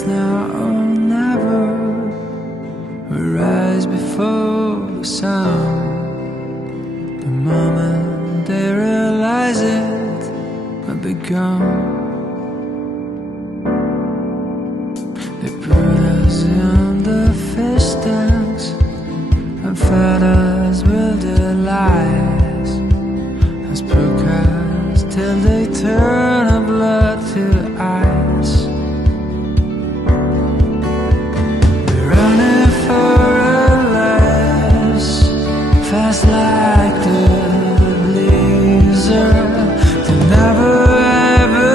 it's now or never. We rise before the sound. The moment they realize it, we'll be gone. They put us in the fish tanks and fed us with their lies, as broadcast till they turn our blood to ice. We're running for our lives, fast like the blizzard. They never ever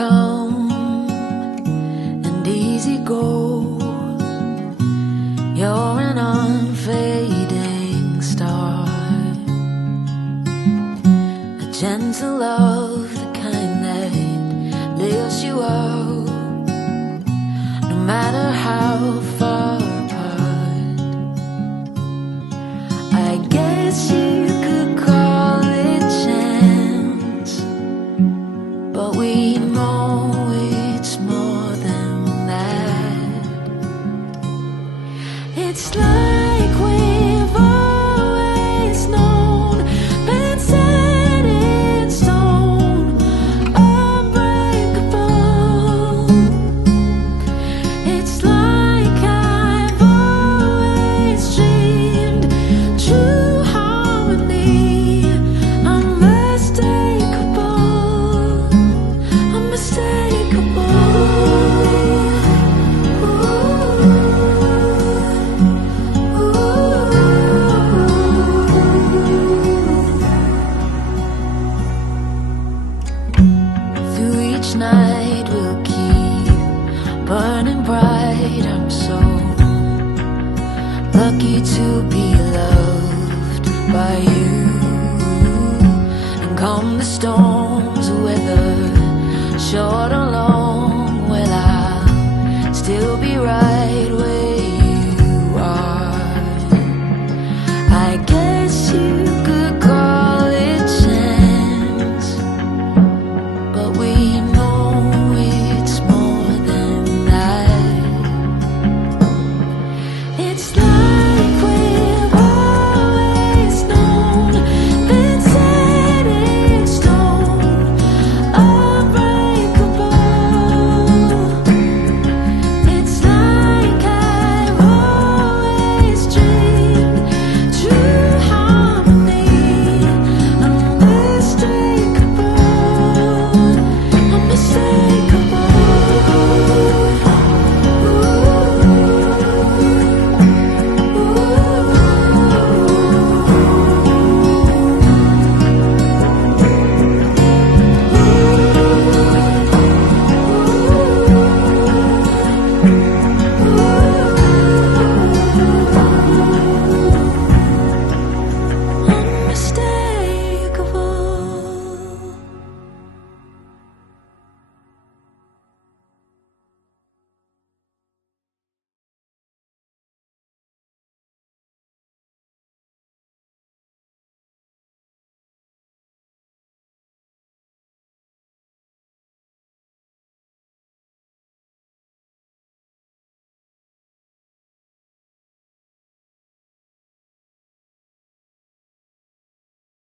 come and easy go. You're an unfading star, a gentle love, the kind that lifts you up, no matter how far apart. I guess you could call it chance, but we know it's more than that. It's like we've always known, been set in stone, unbreakable. It's like I've always dreamed, true harmony, unmistakable, unmistakable. Through each night we'll keep burning bright. I'm so lucky to be loved by you. And come the storms, whether short or long, well, I'll still be right